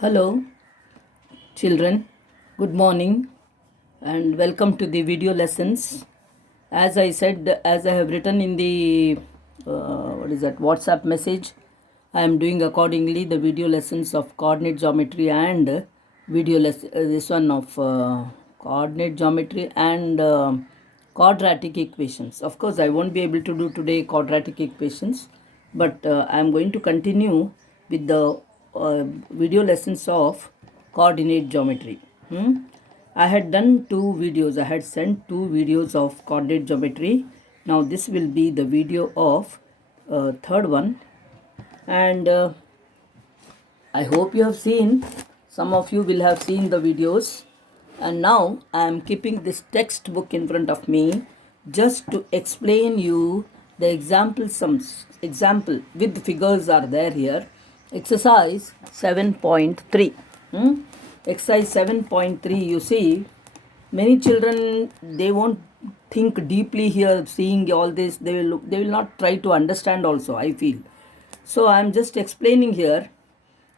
Hello, children. Good morning and welcome to the video lessons. As I said, as I have written in the WhatsApp message, I am doing accordingly the video lessons of coordinate geometry and video lesson. This one of coordinate geometry and quadratic equations. Of course, I won't be able to do today quadratic equations, but I am going to continue with the video lessons of coordinate geometry. I had done two videos. I had sent two videos of coordinate geometry. Now this will be the video of third one, and I hope you have seen. Some of you will have seen the videos. And now I am keeping this textbook in front of me just to explain you the example sums. Example with figures are there here. Exercise 7.3. Exercise 7.3, you see, many children, they won't think deeply here, seeing all this. They will not try to understand also, I feel. So I am just explaining here.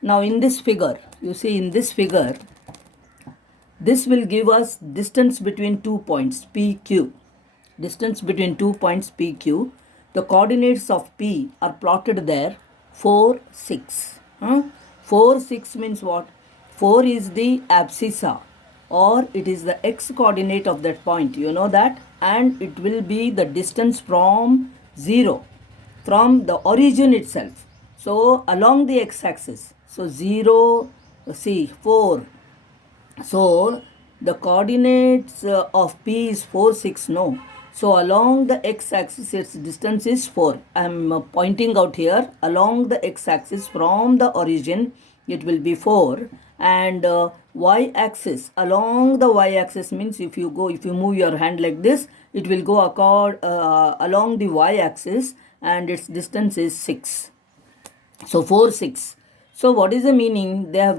Now in this figure, you see, in this figure, this will give us distance between 2 points, PQ. Distance between 2 points, PQ. The coordinates of P are plotted there, 4, 6. 4, 6 means what? 4 is the abscissa, or it is the x coordinate of that point. You know that? And it will be the distance from 0, from the origin itself. So along the x-axis. So 0, see, 4. So the coordinates of P is 4, 6, no. So along the x-axis, its distance is 4. I am pointing out here, along the x-axis from the origin, it will be 4. And y-axis, along the y-axis means if you move your hand like this, it will go along the y-axis, and its distance is 6. So 4, 6. So what is the meaning? They have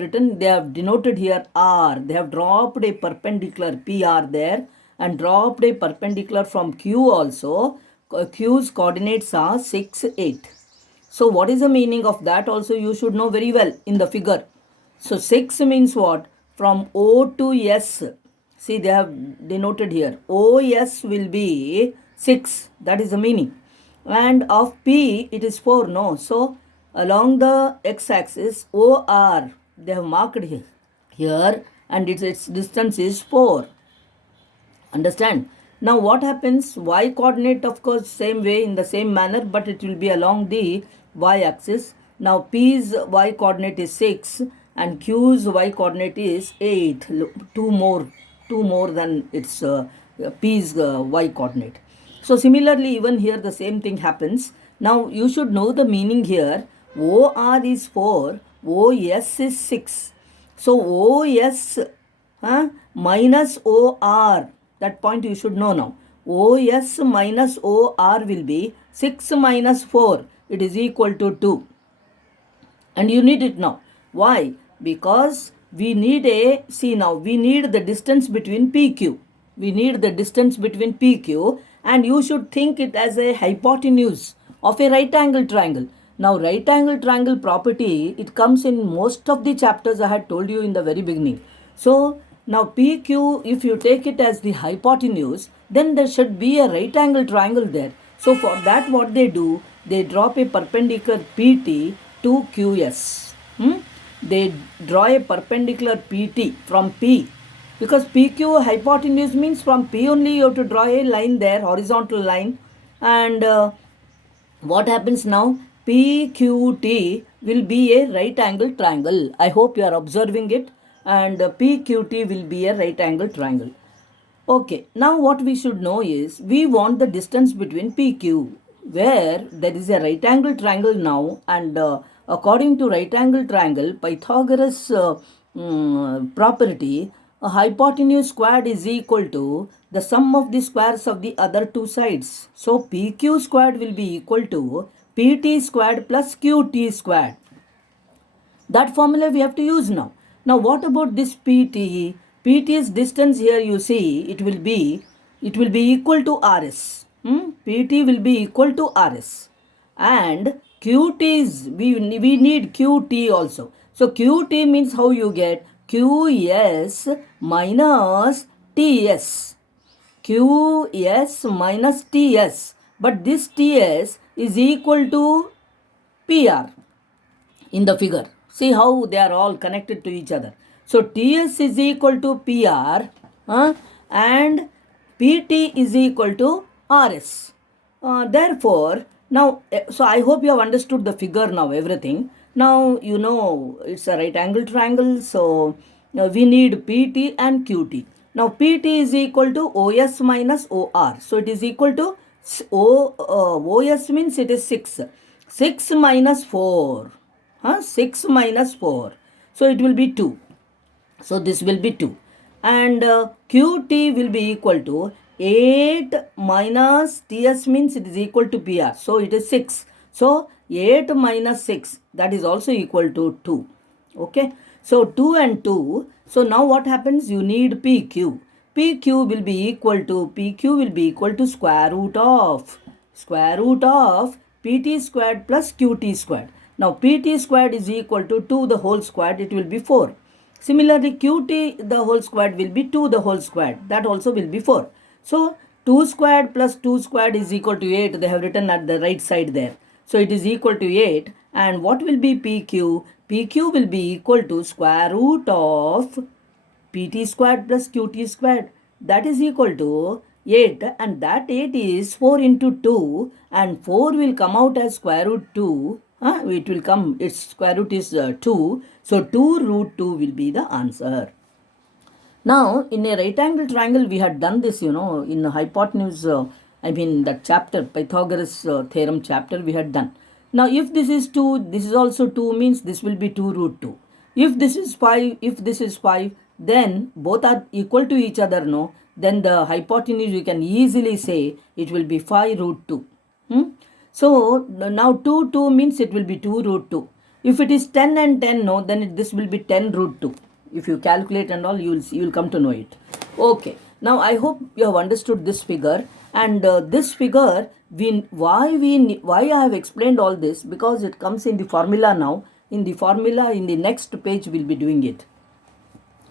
denoted here R. They have dropped a perpendicular PR there and dropped a perpendicular from Q also. Q's coordinates are 6, 8. So what is the meaning of that also you should know very well in the figure. So 6 means what? From O to S. See, they have denoted here. OS will be 6. That is the meaning. And of P, it is 4. No. So along the x-axis, OR, they have marked here, and its distance is 4. Understand? Now what happens? Y coordinate, of course, same way, in the same manner, but it will be along the y-axis. Now P's y coordinate is 6 and Q's y coordinate is 8. Two more than its P's y coordinate. So similarly, even here the same thing happens. Now you should know the meaning here. OR is 4, OS is 6. So OS minus OR, that point you should know now. OS minus OR will be 6 minus 4. It is equal to 2. And you need it now. Why? Because we need we need the distance between PQ. We need the distance between PQ, and you should think it as a hypotenuse of a right angle triangle. Now right angle triangle property, it comes in most of the chapters I had told you in the very beginning. So now PQ, if you take it as the hypotenuse, then there should be a right angle triangle there. So for that, what they do, they drop a perpendicular PT to QS. They draw a perpendicular PT from P, because PQ hypotenuse means from P only you have to draw a line there, horizontal line. And what happens now? PQT will be a right angle triangle. I hope you are observing it. And PQT will be a right angle triangle. Okay, now what we should know is, we want the distance between PQ, where there is a right angle triangle now, and according to right angle triangle, Pythagoras property, a hypotenuse squared is equal to the sum of the squares of the other two sides. So PQ squared will be equal to PT squared plus QT squared. That formula we have to use now. Now what about this PT? PT's distance here, you see, it will be equal to RS. PT will be equal to RS. And QT is, we need QT also. So QT means how you get QS minus TS. QS minus TS. But this TS is equal to PR in the figure. See how they are all connected to each other. So TS is equal to PR and PT is equal to RS. Therefore, now, so I hope you have understood the figure now, everything. Now, you know, it's a right angle triangle. So, we need PT and QT. Now, PT is equal to OS minus OR. So, it is equal to OS means it is 6. 6 minus 4. 6 minus 4. So, it will be 2. So, this will be 2. And QT will be equal to 8 minus TS means it is equal to PR. So, it is 6. So, 8 minus 6, that is also equal to 2. Okay. So, 2 and 2. So, now what happens? You need PQ. PQ will be equal to square root of PT squared plus QT squared. Now, PT squared is equal to 2 the whole squared. It will be 4. Similarly, QT the whole squared will be 2 the whole squared. That also will be 4. So, 2 squared plus 2 squared is equal to 8. They have written at the right side there. So, it is equal to 8. And what will be PQ? PQ will be equal to square root of PT squared plus QT squared. That is equal to 8. And that 8 is 4 into 2. And 4 will come out as square root 2. It will come, its square root is 2. So, 2 root 2 will be the answer. Now, in a right angle triangle, we had done this, you know, in hypotenuse, that chapter, Pythagoras theorem chapter, we had done. Now, if this is 2, this is also 2 means this will be 2 root 2. If this is 5, then both are equal to each other, no? Then the hypotenuse, you can easily say it will be 5 root 2. So, now 2 means it will be 2 root 2. If it is 10 and 10, no, then this will be 10 root 2. If you calculate and all, you will come to know it. Okay. Now, I hope you have understood this figure. And this figure, why I have explained all this? Because it comes in the formula now. In the formula, in the next page, we'll be doing it.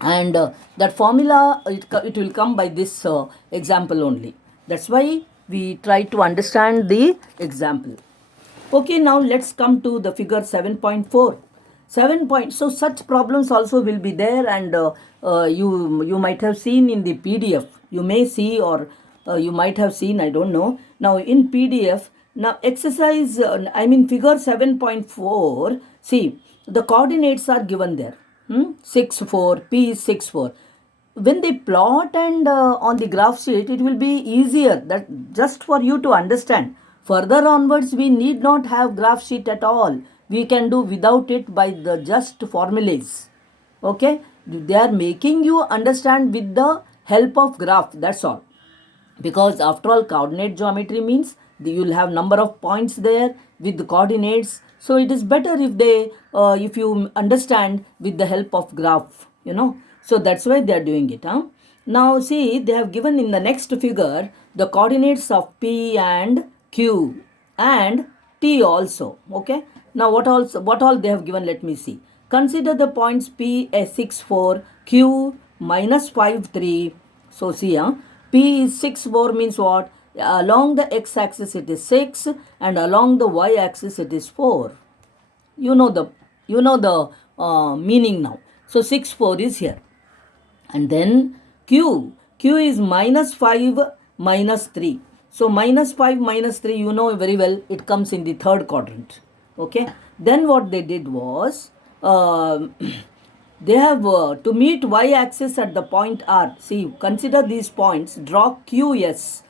And that formula, it will come by this example only. That's why we try to understand the example. Okay, now let's come to the figure 7.4. So such problems also will be there, and you might have seen in the PDF. You may see, or you might have seen, I don't know. Now in PDF, now exercise, figure 7.4, see, the coordinates are given there. 6, 4, P is 6, 4. When they plot and on the graph sheet, it will be easier, that just for you to understand. Further onwards, we need not have graph sheet at all. We can do without it by the just formulas. Okay? They are making you understand with the help of graph. That's all. Because after all, coordinate geometry means you will have number of points there with the coordinates. So it is better if you understand with the help of graph, you know. So that's why they are doing it. Now see, they have given in the next figure the coordinates of P and Q and T also. Okay. Now what all they have given, let me see. Consider the points P as 6, 4, Q minus 5, 3. So see, P is 6, 4 means what? Along the x-axis it is 6 and along the y-axis it is 4. You know the meaning now. So 6, 4 is here. And then Q is minus 5, minus 3. So minus 5, minus 3, you know very well, it comes in the third quadrant. Okay. Then what they did was, they have to meet y-axis at the point R. See, consider these points. Draw QS.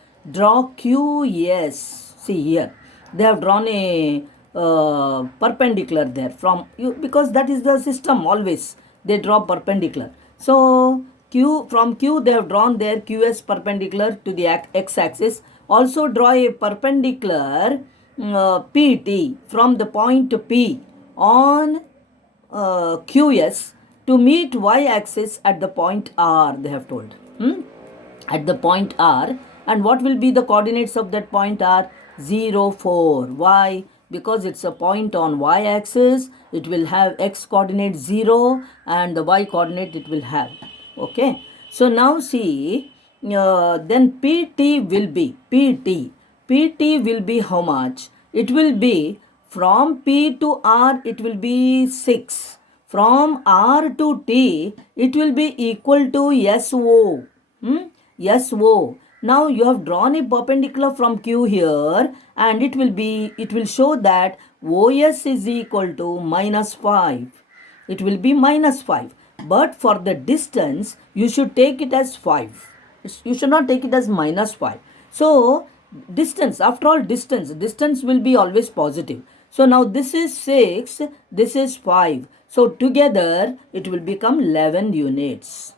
See here, they have drawn a perpendicular there from you, because that is the system always. They draw perpendicular. So from Q they have drawn there QS perpendicular to the x-axis. Also draw a perpendicular PT from the point P on QS to meet y-axis at the point R, they have told. At the point R. And what will be the coordinates of that point R? 0, 4. Why? because it's a point on y-axis, it will have x coordinate 0 and the y coordinate it will have. Okay. So now see, then PT will be how much? It will be from P to R, it will be 6. From R to T, it will be equal to SO. SO. Now you have drawn a perpendicular from Q here, and it will show that OS is equal to -5. It will be -5. But for the distance, you should take it as 5. You should not take it as -5. So distance, after all, distance will be always positive. So now this is 6, this is 5. So together it will become 11 units.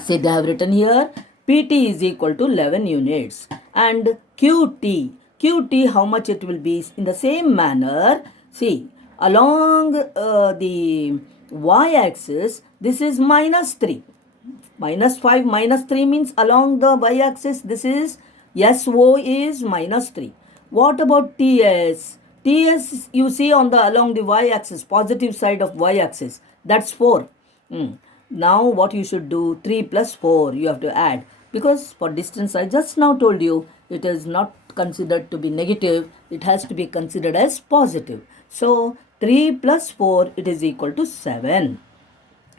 See, they have written here PT is equal to 11 units. And QT how much it will be? In the same manner, see, along the y-axis, this is -3. -5, -3 means along the y-axis, this is SO is -3. What about TS? TS you see along the y-axis, positive side of y-axis, that's 4. Now what you should do, 3 plus 4 you have to add, because for distance I just now told you it is not considered to be negative, it has to be considered as positive. So 3 plus 4 it is equal to 7.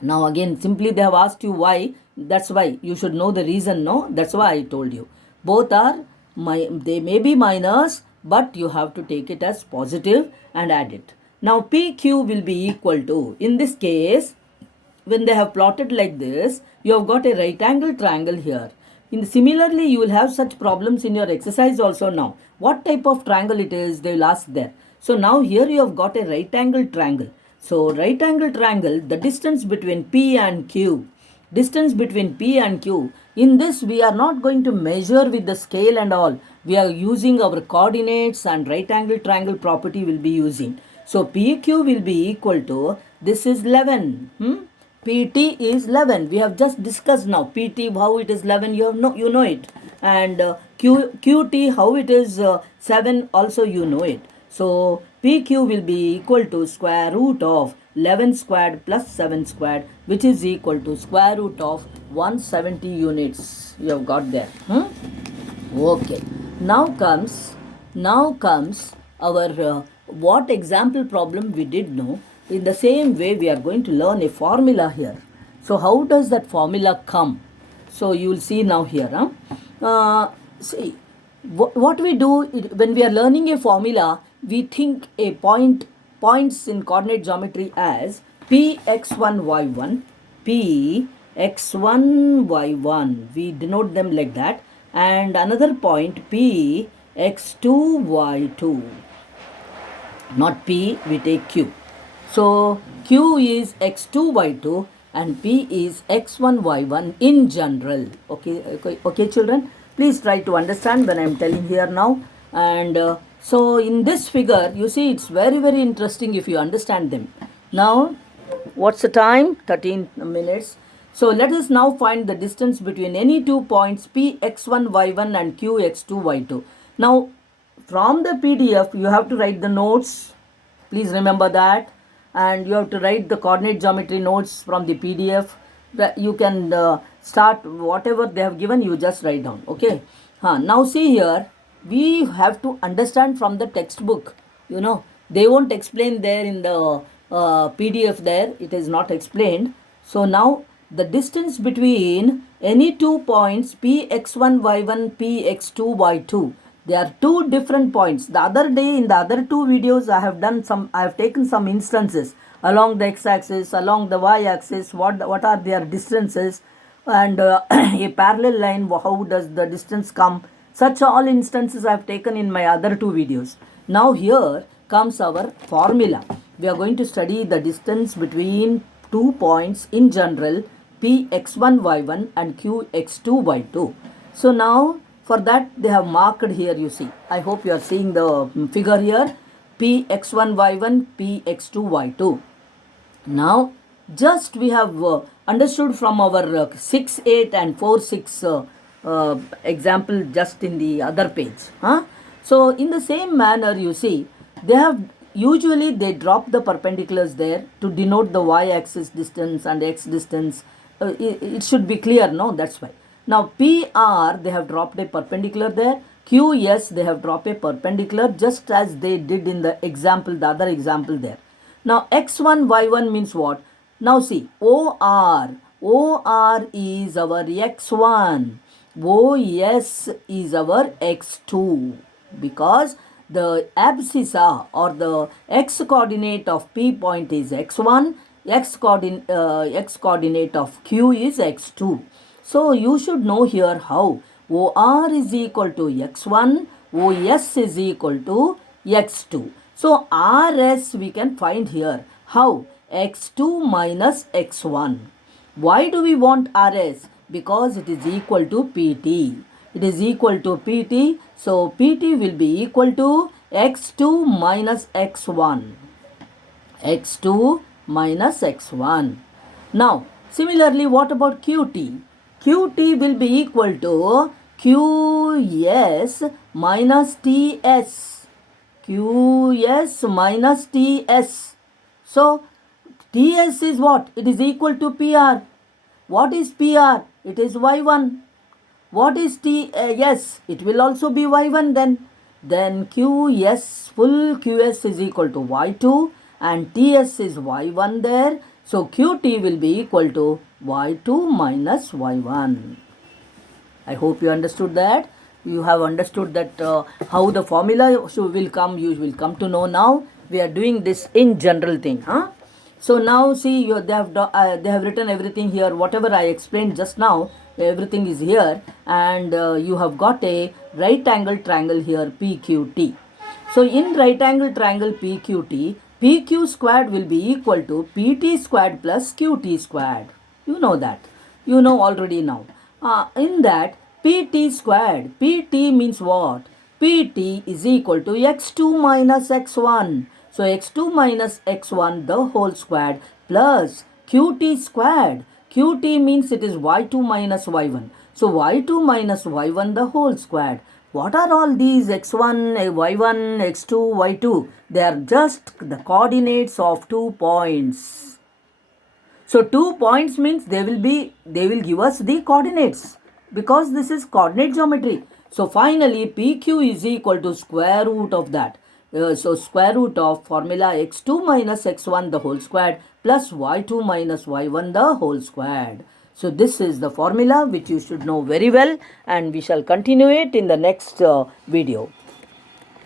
Now again simply they have asked you why, that's why you should know the reason, no? That's why I told you. Both are, they may be minus, but you have to take it as positive and add it. Now PQ will be equal to, in this case, when they have plotted like this, you have got a right angle triangle here. Similarly, you will have such problems in your exercise also now. What type of triangle it is, they will ask there. So now here you have got a right angle triangle. So right angle triangle, the distance between P and Q. Distance between P and Q. In this, we are not going to measure with the scale and all. We are using our coordinates and right angle triangle property will be using. So PQ will be equal to, this is 11. PT is 11. We have just discussed now. PT, how it is 11, you know it. And QT, how it is 7, also you know it. So PQ will be equal to square root of 11 squared plus 7 squared, which is equal to square root of 170 units. You have got there. Okay. Now comes our what example problem we did know. In the same way, we are going to learn a formula here. So how does that formula come? So you will see now here. See, what we do when we are learning a formula, we think a points in coordinate geometry as Px1y1, Px1y1. We denote them like that. And another point Px2y2. Not P, we take Q. So Q is x2y2 and P is x1y1 in general. Okay, children, please try to understand when I am telling here now. And so in this figure, you see it's very, very interesting if you understand them. Now, what's the time? 13 minutes. So let us now find the distance between any two points P x1y1 and Q x2y2. Now, from the PDF, you have to write the notes. Please remember that. And you have to write the coordinate geometry notes from the PDF. You can start whatever they have given, you just write down. Okay. Now see here, we have to understand from the textbook. You know, they won't explain there in the PDF there. It is not explained. So now the distance between any two points Px1y1, Px2y2. They are two different points. The other day in the other two videos I have taken some instances along the x-axis, along the y-axis, what are their distances, and a parallel line, how does the distance come. Such all instances I have taken in my other two videos. Now here comes our formula. We are going to study the distance between two points in general Px1y1 and Qx2y2. So now for that they have marked here, you see. I hope you are seeing the figure here. Px1y1, Px2y2. Now just we have understood from our 6-8 and 4-6 example just in the other page. So in the same manner, you see, they have usually they drop the perpendiculars there to denote the y-axis distance and x distance. It should be clear, no? That's why. Now PR, they have dropped a perpendicular there. QS, they have dropped a perpendicular just as they did in the example, the other example there. Now x1, y1 means what? Now see, OR is our x1, OS is our x2, because the abscissa or the x coordinate of P point is x1, x coordinate of Q is x2. So you should know here how OR is equal to x1, OS is equal to x2. So RS we can find here. How? x2 minus x1. Why do we want RS? Because it is equal to PT. It is equal to PT. So PT will be equal to x2 minus x1. x2 minus x1. Now, similarly, what about QT? QT will be equal to QS minus TS. QS minus TS. So, TS is what? It is equal to PR. What is PR? It is Y1. What is TS? It will also be Y1 then. Then QS, full QS is equal to Y2 and TS is Y1 there. So QT will be equal to Y2 minus Y1. I hope you understood that. You have understood that how the formula will come. You will come to know now. We are doing this in general thing. Huh? So now see, they have written everything here. Whatever I explained just now, everything is here, and you have got a right angle triangle here, PQT. So in right angle triangle PQT, PQ squared will be equal to PT squared plus QT squared. You know that. You know already now. In that, PT squared, PT means what? PT is equal to x2 minus x1. So x2 minus x1 the whole squared plus qt squared. Qt means it is y2 minus y1. So y2 minus y1 the whole squared. What are all these x1, y1, x2, y2? They are just the coordinates of 2 points. So 2 points means they will give us the coordinates, because this is coordinate geometry. So finally PQ is equal to square root of that. So square root of formula x2 minus x1 the whole squared plus y2 minus y1 the whole squared. So this is the formula which you should know very well, and we shall continue it in the next video.